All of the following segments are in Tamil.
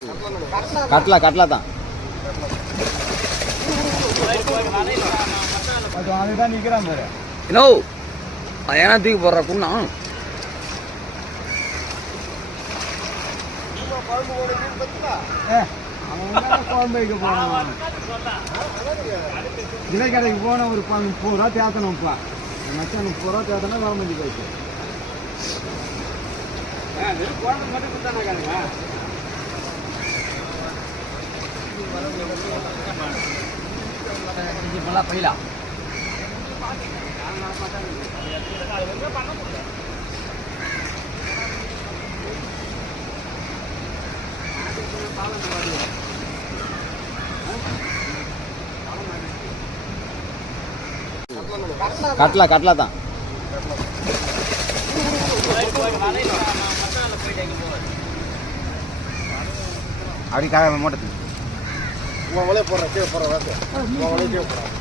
கட்லா கட்லா தான். அதுதான் நிற்கிறான் பாரு. இன்னோ ஏன்னா தூக்கி போடுற குண்ணா குழம்பு வைக்க போனோம். இலை கடைக்கு போன ஒரு 30 ரூபா தேத்தணும்ப்பா. மச்சான் 30 ரூபா தேத்தனா குழம்பு போயிட்டு குழம்பு மட்டும் கொடுத்தாங்க. நல்லா பயிலா கட்லா கட்லா தான். அப்படி காய மூட்டத்துக்கு உங்களே போடுறேன் கீழே போடுற வேலை உங்களே கீழே போடுறேன்.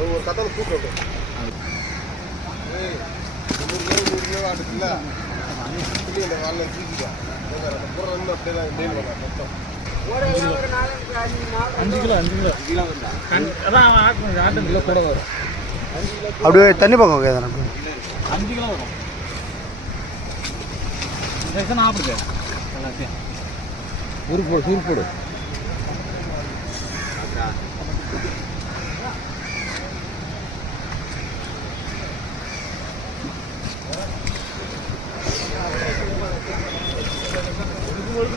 ஒரு கத்தால கூப்பிட்டு அடுத்துல வரல தூக்கிட்டா மொத்தம் 5 கிலோ கூட வரும். அப்படியே தண்ணி பக்கம் எனக்கு 5 கிலோ வரும். சாப்பிடுங்க எல்லாத்தையும் ஊருக்கு போடு ஊருக்கு போடு.